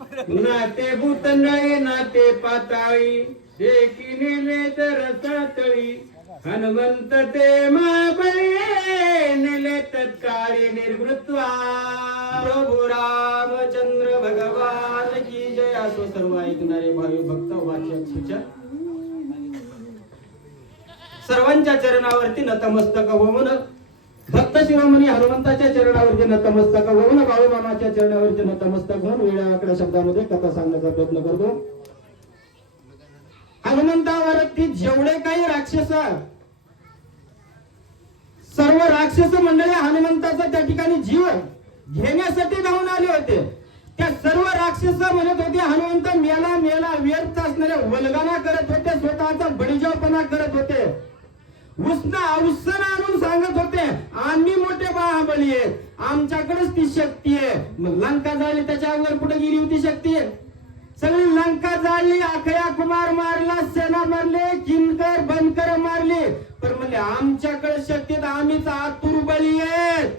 नाते भूतंडाळी नाते पाताळी. देखी नेले तर सातळी. हनुमंत ते महाबळी. नेले तत्काळी निर्वृत्वा. प्रभू रामचंद्र भगवान की जय असो सर्व ऐकणारे भावी भक्त वाचक सूचक सर्वांच्या चरणावरती नतमस्तक होऊन भक्त शिरोमणी हनुमंताच्या चरणावरती नतमस्तक होऊन बाळूमामाच्या चरणावरती नतमस्तक होऊन वेळाकडे शब्दामध्ये कथा सांगण्याचा प्रयत्न करतो. हनुमंतावरती जेवढे काही राक्षस सर्व राक्षस मंडळी हनुमंताचा त्या ठिकाणी जीव घेण्यासाठी धावून आले होते. त्या सर्व राक्षस म्हणत होते हनुमंत मेला मेला व्यर्थ असणाऱ्या वलगाना करत होते स्वतःचा बळीजावपणा करत होते. उष्ण आणून सांगत होते आम्ही मोठे महाबली आहेत. आमच्याकडेच ती शक्ती आहे. मग लंका झाली त्याच्या अंगावर कुठे गेली होती शक्ती? सगळी लंका जाळली अखया कुमार मारला सेना मारले किनकर बनकर मारले. पण म्हणले आमच्याकडे शक्तीत आम्हीच आतुर बळी आहेत.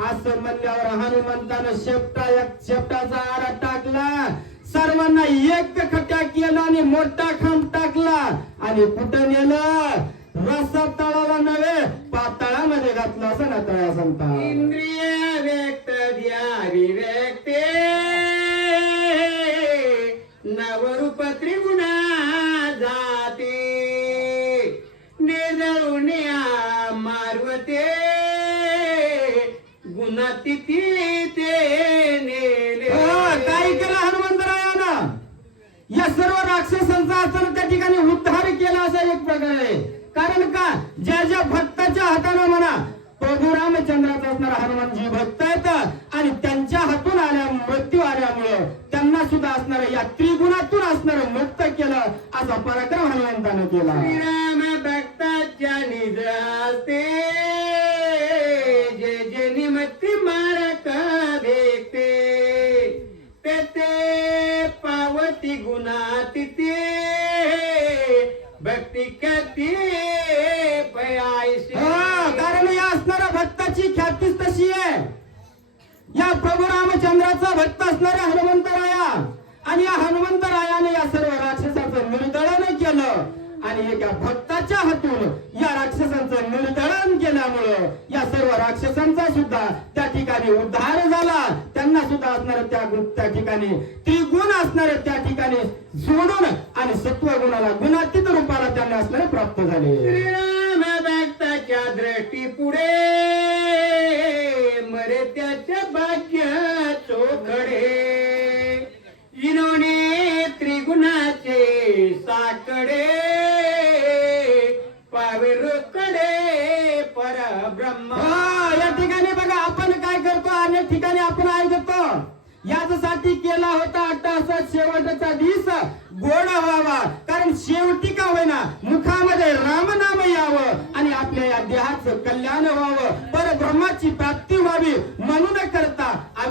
असं म्हणल्यावर हनुमंतानं शेपटा एक शेपटाचा आरा टाकला. सर्वांना एक खट्या केला आणि मोठा खांब टाकला. आणि कुठं नेलं? रसा तळाला नव्हे पाताळामध्ये घातलं असं ना तळ्या सांगता इंद्रिय व्यक्त व्यक्ते नवरूप त्रिगुणा जाते. निर्दळुण्या मारवते. गुणातिथी ते नेले. काय केलं हनुमंतरायानं? या सर्व राक्षसांचा असताना त्या ठिकाणी उद्धार केला असा एक प्रकार आहे. कारण का? ज्या ज्या भक्ताच्या हातानं म्हणा प्रभू रामचंद्राचा असणारा हनुमानजी भक्त आहेत आणि त्यांच्या हातून आल्या मृत्यू आल्यामुळं त्यांना सुद्धा असणार या त्रिगुणातून असणार मुक्त केलं असा पराक्रम हनुमंतानं केला. श्रीराम भक्ताच्या निजाते जे जे निमत्ती मारक भेटते ते ते पावती गुणा चंद्राचा भक्त असणाऱ्या हनुमंतराया. आणि या हनुमंतरायाने या सर्व राक्षसाचं निर्दळन केलं. आणि एका भक्ताच्या हातून या राक्षसांचं निर्दळन केल्यामुळं या सर्व राक्षसांचा सुद्धा त्या ठिकाणी उद्धार झाला. त्यांना सुद्धा असणार त्या त्या ठिकाणी त्रिगुण असणारे त्या ठिकाणी सोडून आणि सत्व गुणाला गुणातीत रूपाला त्यांना असणारे प्राप्त झाले. श्रीराम भक्ताच्या दृष्टी पुढे. मरे त्याच्या भाग्य चोखडे. इनोने त्रिगुणाचे साकडे. पावे रोकडे परब्रह्म. या ठिकाणी बघा आपण काय करतो? अनेक ठिकाणी आपण ऐकतो याच्यासाठी केला होता अट्टास शेवटचा दिस गोड व्हावा. कारण शेवटी का होईना मुखामध्ये रामनाम यावं आणि आपल्या या देहाचं कल्याण व्हावं. परब्रह्माची प्राप्ती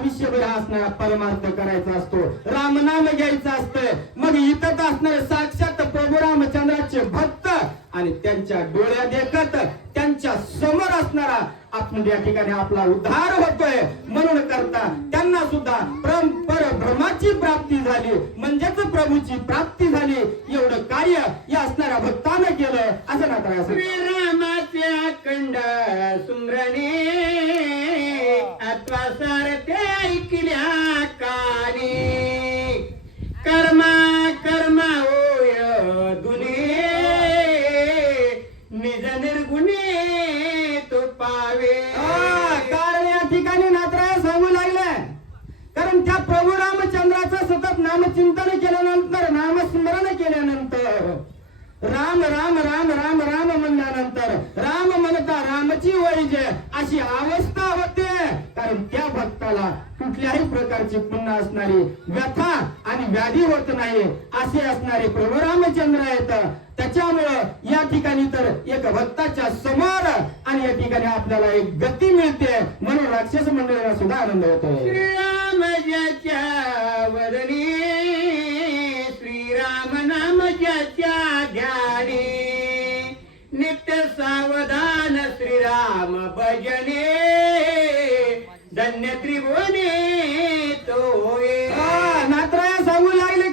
आयुष्यभर असणारा परमार्थ करायचा असतो. रामनाम घ्यायचं असतं. मग इथं असणारे साक्षात प्रभू रामचंद्राचे भक्त आणि त्यांच्या डोळ्या देखत त्यांच्यासमोर असणारा आपण या ठिकाणी आपला उद्धार होतोय. म्हणून करता त्यांना सुद्धा परम परब्रह्माची प्राप्ती झाली. म्हणजेच प्रभूची प्राप्ती झाली. एवढं कार्य या असणाऱ्या भक्तानं केलं. असं ना तर श्रीरामाचे अखंड पावे कारण या ठिकाणी नात्राय सांगू लागले. कारण त्या प्रभू रामचंद्राचं सतत नामचिंतन केल्यानंतर नामस्मरण केल्यानंतर राम राम राम राम राम म्हणल्यानंतर राम म्हणता रामची वैज अशी अवस्था होते. कारण त्या भक्ताला कुठल्याही प्रकारची पुन्हा असणारी व्यथा आणि व्याधी होत नाही. असे असणारे प्रभू रामचंद्र आहेत. त्याच्यामुळं या ठिकाणी तर एक भक्ताच्या समोर आणि या ठिकाणी आपल्याला एक गती मिळते. म्हणून राक्षस मंडळाला सुद्धा आनंद होतो धन्य त्रिभुवने तो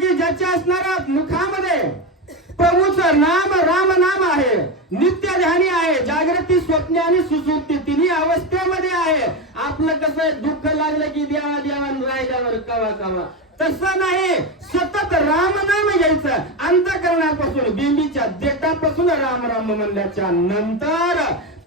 की ज्याच्या असणाऱ्या मुखामध्ये प्रभूचं नाम राम नाम आहे. नित्य ध्यानी आहे. जागृती स्वप्ने आणि सुसुप्ती तिन्ही अवस्थेमध्ये आहे. आपलं कसं दुःख लागलं की देवा देवा राहिल्यावर कवा कवा. तसं नाही. सतत राम नाम घ्यायचं. अंतकरणापासून बिंबीच्या देटापासून राम राम म्हणल्याच्या नंतर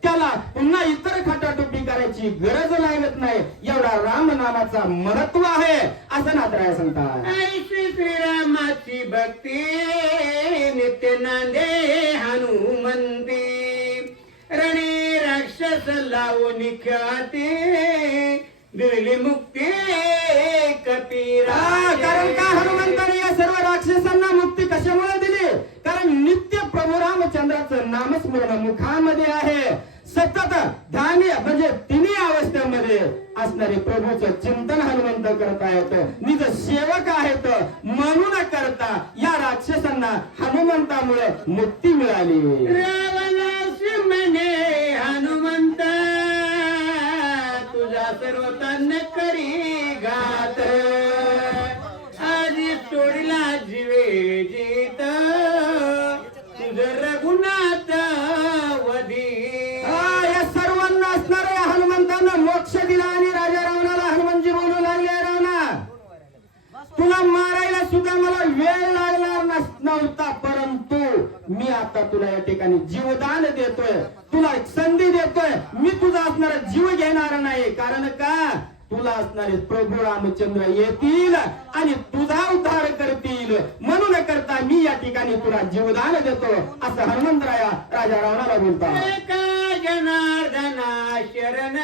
त्याला पुन्हा इतर खटाटोपी करायची गरज लागत नाही. एवढा राम नामाचा महत्त्व आहे असं नातराय सांगतात. ऐशी श्रीरामाची भक्ती नित्य नांदे हनुमंती. रणे राक्षस लावून ख्याती दिली मुक्ती कपिरा. कारण का हनुमंताने प्रभू रामचंद्राचं नामस्मरण मुखामध्ये आहे. सतत ध्यान म्हणजे तिन्ही अवस्थेमध्ये असणारे प्रभूचं चिंतन हनुमंत करत आहेत. निज सेवक आहेत. म्हणून करता या राक्षसांना हनुमंतामुळे मुक्ती मिळाली. म्हणे हनुमंत तुझा सर्व तन करी गात आता तुला या ठिकाणी जीवदान देतोय. तुला एक संधी देतोय. मी तुझा असणारा जीव घेणार नाही. कारण का? तुला असणारे प्रभू रामचंद्र येतील आणि तुझा उद्धार करतील. म्हणून करता मी या ठिकाणी तुला जीवदान देतो. असं हनुमंतराया राजा रावणाला बोलतात. एका जनार्दना शरण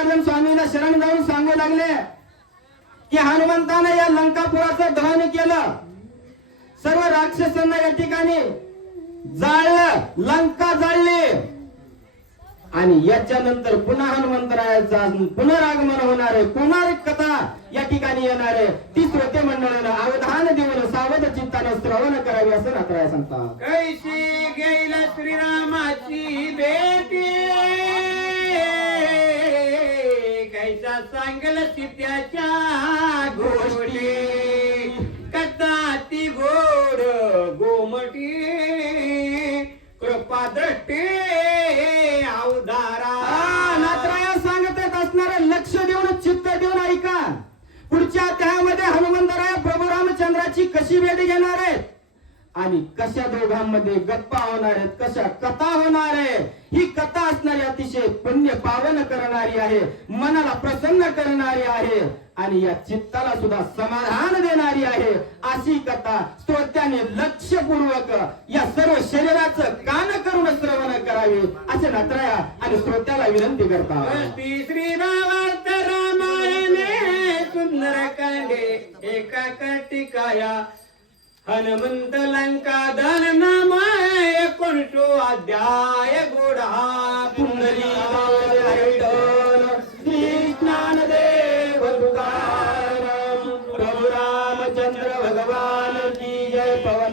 आपल्या स्वामींना शरण जाऊन सांगू लागले की हनुमंतानं या लंकापुराचं दहन केलं. सर्व राक्षसांना या ठिकाणी जाळलं लंका जाळली. आणि याच्यानंतर पुन्हा हनुमंतरायाचा पुनरागमन होणार आहे. पुन्हा कथा या ठिकाणी येणार आहे. ती श्रोते मंडळानं अवधान देऊन सावध चित्तानं श्रवण करावी असं नाथराय सांगतात. कैशी गेला श्रीरामाची भेटी ऐसा सांगल सीत्याच्या गोष्टी. कथा ती गोड गोमटी. कृपा दृष्टी अवधारा. नात्राया सांगत आहेत असणारे लक्ष देऊन चित्त देऊन ऐका. पुढच्या त्यामध्ये हनुमंतराया प्रभू रामचंद्राची कशी भेट घेणार आहेत? आणि कशा दोघांमध्ये गप्पा होणार आहेत कशा कथा होणार आहे ही कथा असणारी अतिशय पुण्य पावन करणारी आहे मनाला प्रसन्न करणारी आहे आणि या चित्ताला सुद्धा समाधान देणारी आहे. अशी कथा श्रोत्याने लक्षपूर्वक या सर्व शरीराचं कान करून श्रवण करावे असे नत्राया आणि श्रोत्याला विनंती करतात श्री श्रीभावार्थ रामायणे सुंदर कांडे एका कटिकाया హనుమంత లంకాధరణ కుంటూ అధ్యాయ కూడా పుండరీకా